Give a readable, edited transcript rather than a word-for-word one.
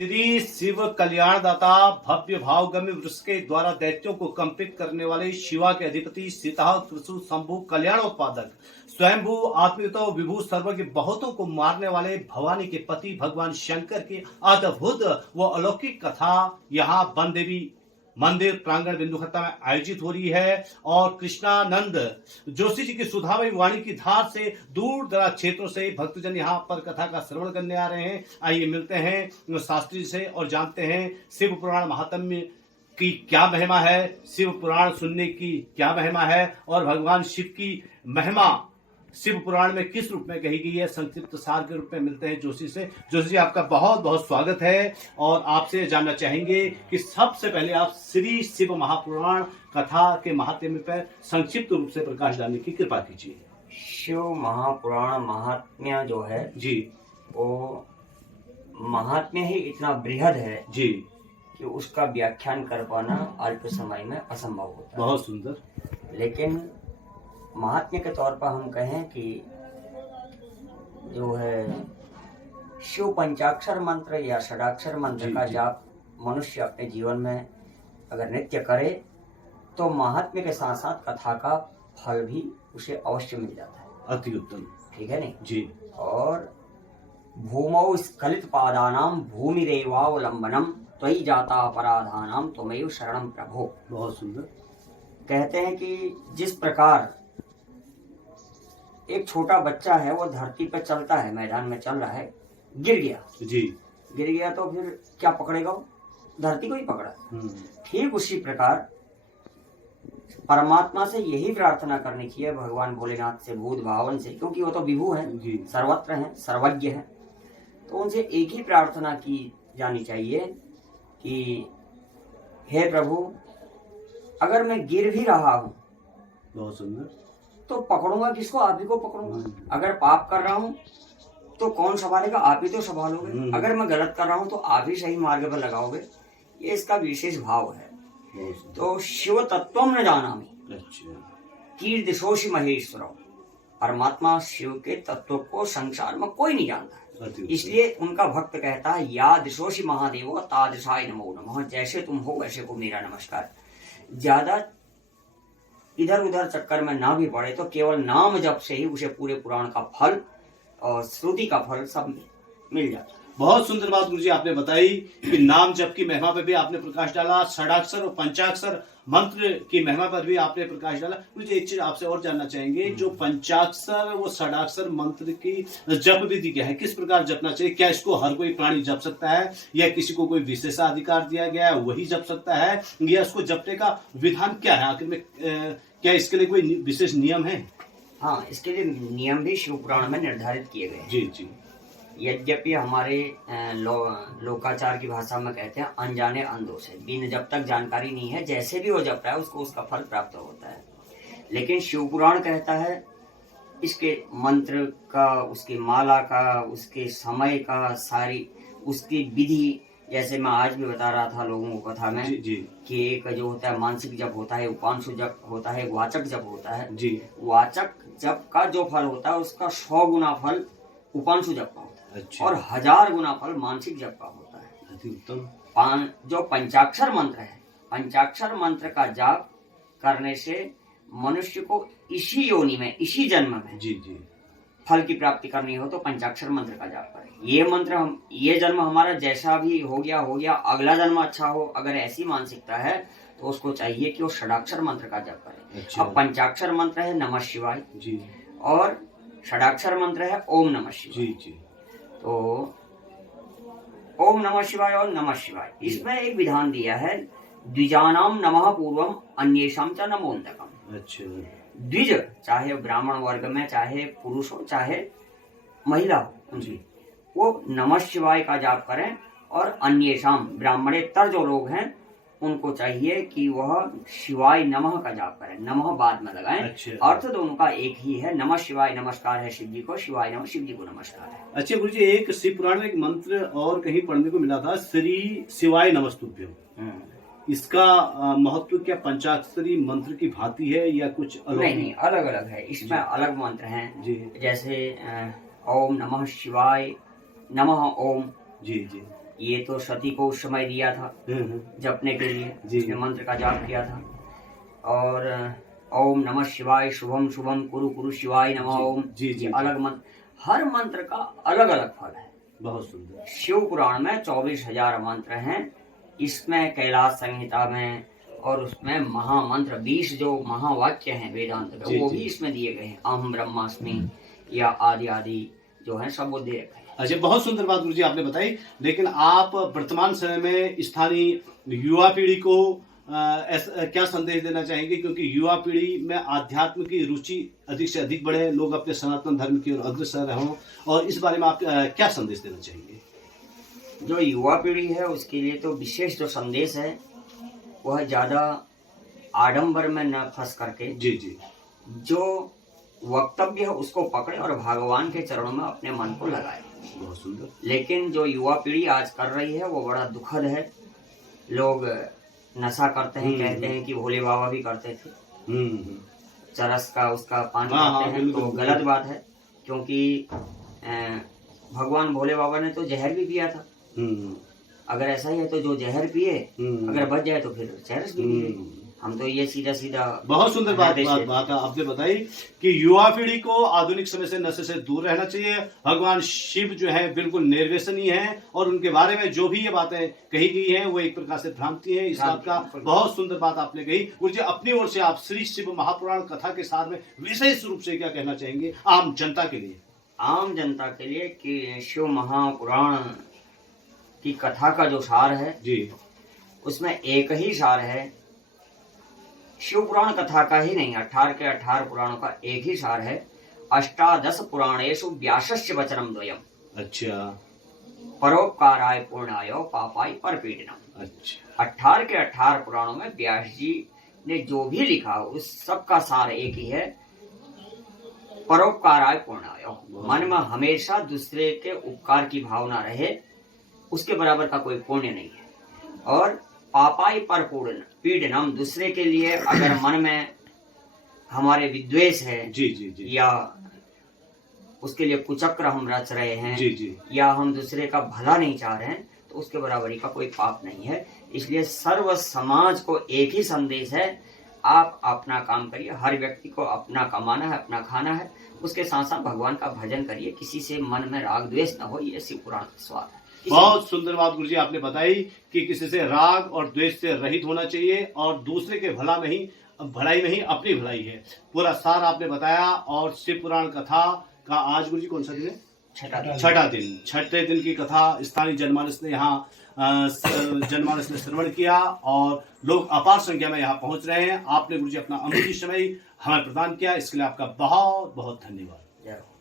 श्री शिव कल्याणदाता भव्य भावगम्य वृक्ष के द्वारा दैत्यों को कंपित करने वाले शिवा के अधिपति सीता त्रिशूल शंभु कल्याण उत्पादक स्वयंभू आत्मिक विभू सर्वज्ञ बहुतों को मारने वाले भवानी के पति भगवान शंकर की अद्भुत व अलौकिक कथा यहाँ वन देवी मंदिर प्रांगण बिंदुखत्ता में आयोजित हो रही है। और कृष्णानंद जोशी जी की सुधामयी वाणी की धार से दूर दराज क्षेत्रों से भक्तजन यहाँ पर कथा का श्रवण करने आ रहे हैं। आइए मिलते हैं शास्त्री से और जानते हैं शिव पुराण महात्म्य की क्या महिमा है, शिव पुराण सुनने की क्या महिमा है और भगवान शिव की महिमा शिव पुराण में किस रूप में कही गई है, संक्षिप्त सार के रूप में मिलते हैं जोशी से। जोशी जी, आपका बहुत बहुत स्वागत है और आपसे जानना चाहेंगे कि सबसे पहले आप श्री शिव महापुराण कथा के महात्म्य पर संक्षिप्त रूप से प्रकाश डालने की कृपा कीजिए। शिव महापुराण महात्म्य जो है जी, वो महात्म्य ही इतना बृहद है जी कि उसका व्याख्यान कर पाना अल्प समय में असंभव होता है। बहुत सुंदर। लेकिन महात्म्य के तौर पर हम कहें कि जो है शिव पंचाक्षर मंत्र या षडाक्षर मंत्र का जाप मनुष्य अपने जीवन में अगर नित्य करे तो महात्म्य के साथ साथ कथा का फल भी उसे अवश्य मिल जाता है। अति उत्तम। ठीक है नहीं जी। और भूमौ स्खलित पादानाम भूमिरेवावलंबनम त्वयि जाता अपराधानाम त्वमेव शरणम प्रभो। बहुत सुंदर। कहते हैं कि जिस प्रकार एक छोटा बच्चा है वो धरती पर चलता है, मैदान में चल रहा है, गिर गया। जी। गिर गया तो फिर क्या पकड़ेगा वो? धरती को ही पकड़ा। ठीक उसी प्रकार परमात्मा से यही प्रार्थना करनी चाहिए, भगवान भोलेनाथ से, भूत भावन से, क्योंकि वो तो विभू है, सर्वत्र है, सर्वज्ञ है। तो उनसे एक ही प्रार्थना की जानी चाहिए कि हे प्रभु, अगर मैं गिर भी रहा हूँ बहुत सुंदर तो पकड़ूंगा किसको? आप ही को पकड़ूंगा। अगर पाप कर रहा हूँ तो कौन संभालेगा? आप ही तो संभालोगे। अगर मैं गलत कर रहा हूँ तो आप ही सही मार्ग पर लगाओगे। ये इसका विशेष भाव है। तो शिव तत्वम न जानामि कीर्तिशोषि महेश्वर। परमात्मा शिव के तत्व को संसार में कोई नहीं जानता है, इसलिए उनका भक्त कहता है या दिशोषि महादेव तादृशाय नमो नमः। जैसे तुम हो वैसे को मेरा नमस्कार। ज्यादा इधर उधर चक्कर में ना भी पड़े तो केवल नाम जप से ही उसे पूरे पुराण का फल और श्रुति का फल सब मिल जाता है। बहुत सुंदर बात गुरुजी आपने बताई कि नाम जप की महिमा पर भी आपने प्रकाश डाला, षडाक्षर और पंचाक्षर मंत्र की महिमा पर भी आपने प्रकाश डाला। मुझे एक चीज आपसे और जानना चाहेंगे, जो पंचाक्षर वो षडाक्षर मंत्र की जप विधि क्या है, किस प्रकार जपना चाहिए? क्या इसको हर कोई प्राणी जप सकता है या किसी को कोई विशेषाधिकार दिया गया है वही जप सकता है, या इसको जपने का विधान क्या है? आखिर में क्या इसके लिए कोई विशेष नियम है? हाँ, इसके लिए नियम भी शिव पुराण में निर्धारित किए गए हैं। जी जी। यद्यपि हमारे लोकाचार की भाषा में कहते हैं अनजाने अंधों से, बिन जब तक जानकारी नहीं है जैसे भी वो जप रहा है उसको उसका फल प्राप्त होता है। लेकिन शिव पुराण कहता है इसके मंत्र का, उसकी माला का, उसके समय का, सारी उसकी विधि, जैसे मैं आज भी बता रहा था लोगों को कथा में कि एक जो होता है मानसिक जप होता है, उपांशु जप होता है, वाचक जप होता है। जी। वाचक जप का जो फल होता है उसका 100 गुना फल उपांशु जप का होता है। अच्छा। और 1000 गुना फल मानसिक जप का होता है। अति उत्तम। जो पंचाक्षर मंत्र है, पंचाक्षर मंत्र का जाप करने से मनुष्य को इसी योनि में, इसी जन्म में जी फल की प्राप्ति करनी हो तो पंचाक्षर मंत्र का जाप करें। ये मंत्र ये जन्म हमारा जैसा भी हो गया, अगला जन्म अच्छा हो, अगर ऐसी मानसिकता है तो उसको चाहिए कि वो षडाक्षर मंत्र का जाप करे। अच्छा। अब पंचाक्षर मंत्र है नमः शिवाय जी, और षडाक्षर मंत्र है ओम नमः शिवाय जी जी। तो ओम नमः शिवाय और नमः शिवाय, इसमें एक विधान दिया है, द्विजानाम नमः पूर्वम अन्येषाम च नमोन्तकम। अच्छा। द्विज, चाहे ब्राह्मण वर्ग में, चाहे पुरुष हो चाहे महिला हो, वो नमः शिवाय का जाप करें। और अन्येषाम, ब्राह्मणेतर जो लोग हैं उनको चाहिए कि वह शिवाय नमः का जाप करें, नमः बाद में लगाएं। अच्छा। अर्थ दोनों का एक ही है, नमः शिवाय नमस्कार है शिव जी को, शिवाय नमः शिव जी को नमस्कार है। अच्छा गुरु जी, एक शिव पुराण में एक मंत्र और कहीं पढ़ने को मिला था, श्री शिवाय नमस्तुभ्यम। इसका महत्व क्या पंचाक्षरी मंत्र की भांति है या कुछ अलग? नहीं, अलग अलग है। इसमें अलग मंत्र हैं जी। जैसे ओम नमः शिवाय, नमः ओम जी जी, ये तो सती को उस समय दिया था जपने के लिए, जी। जिसने मंत्र का जाप किया था। और ओम नमः शिवाय, शुभम शुभम कुरु कुरु शिवाय नमः ओम, जी, जी, ये जी। अलग मंत्र, हर मंत्र का अलग अलग फल है। बहुत सुंदर। शिव पुराण में 24,000 मंत्र हैं, इसमें कैलाश संहिता में और उसमें महामंत्र 20 जो महावाक्य हैं वेदांत के, जी, वो जी। भी इसमें दिए गए हैं। अहम ब्रह्मास्मि या आदि आदि जो है सब वो दे रखे हैं। अच्छा, बहुत सुंदर बात गुरुजी आपने बताई। लेकिन आप वर्तमान समय में स्थानीय युवा पीढ़ी को क्या संदेश देना चाहेंगे, क्योंकि युवा पीढ़ी में आध्यात्म की रुचि अधिक से अधिक बढ़े, लोग अपने सनातन धर्म की ओर अग्रसर हों, और इस बारे में आप क्या संदेश देना चाहेंगे? जो युवा पीढ़ी है उसके लिए तो विशेष जो संदेश है वह ज्यादा आडंबर में न फंस करके जी जी। जो वक्तव्य है उसको पकड़े और भगवान के चरणों में अपने मन को लगाए। बहुत सुंदर। लेकिन जो युवा पीढ़ी आज कर रही है वो बड़ा दुखद है। लोग नशा करते हैं, कहते हैं कि भोले बाबा भी करते थे, चरस का उसका पान हाँ, करते हैं, बिल्कुल, तो बिल्कुल। गलत बात है। क्योंकि भगवान भोले बाबा ने तो जहर भी पिया था। अगर ऐसा ही है तो जो जहर पिए अगर बच जाए तो फिर चरस भी पिए। हम तो ये सीधा सीधा बहुत सुंदर बात आदेश देते हैं। बात आपने बताई कि युवा पीढ़ी को आधुनिक समय से नशे से दूर रहना चाहिए। भगवान शिव जो है बिल्कुल निर्व्यसनीय है, और उनके बारे में जो भी ये बातें कही गई हैं वो एक प्रकार से भ्रांति है। इस बात का बहुत सुंदर बात आपने कही। गुरु जी, अपनी ओर से आप श्री शिव महापुराण कथा के साथ में विशेष रूप से क्या कहना चाहेंगे आम जनता के लिए? आम जनता के लिए कि शिव महापुराण की कथा का जो सार है जी उसमें एक ही सार है। शिव पुराण कथा का ही नहीं, 18 के 18 पुराणों का एक ही सार है। अष्टादश पुराणेषु व्यासस्य वचनम द्वयम, अच्छा परोपकाराय पूर्णाय पापाय परपीडनम। अच्छा 18 के 18 पुराणों में व्यास जी ने जो भी लिखा उस सब का सार एक ही है, परोपकाराय पूर्णाय। मन में हमेशा दूसरे के उपकार की भावना रहे, उसके बराबर का कोई पुण्य नहीं है। और पापाई पर पीड़नम, दूसरे के लिए अगर मन में हमारे विद्वेष है जी जी जी या उसके लिए कुचक्र हम रच रहे हैं जी जी या हम दूसरे का भला नहीं चाह रहे हैं तो उसके बराबरी का कोई पाप नहीं है। इसलिए सर्व समाज को एक ही संदेश है, आप अपना काम करिए। हर व्यक्ति को अपना कमाना है, अपना खाना है, उसके साथ साथ भगवान का भजन करिए। किसी से मन में राग द्वेष न हो, ये शिव पुराण का स्वाद है। बहुत सुंदर बात गुरुजी आपने बताई कि किसी से राग और द्वेष से रहित होना चाहिए, और दूसरे के भलाई में ही अपनी भलाई है। पूरा सार आपने बताया। और शिव पुराण कथा का आज गुरुजी कौन सा दिन है? छठा दिन। छठे दिन की कथा स्थानीय जनमानस ने यहाँ जनमानस ने श्रवण किया, और लोग अपार संख्या में यहाँ पहुंच रहे हैं। आपने गुरुजी अपना अमूल्य समय हमें प्रदान किया, इसके लिए आपका बहुत बहुत धन्यवाद। जय हो।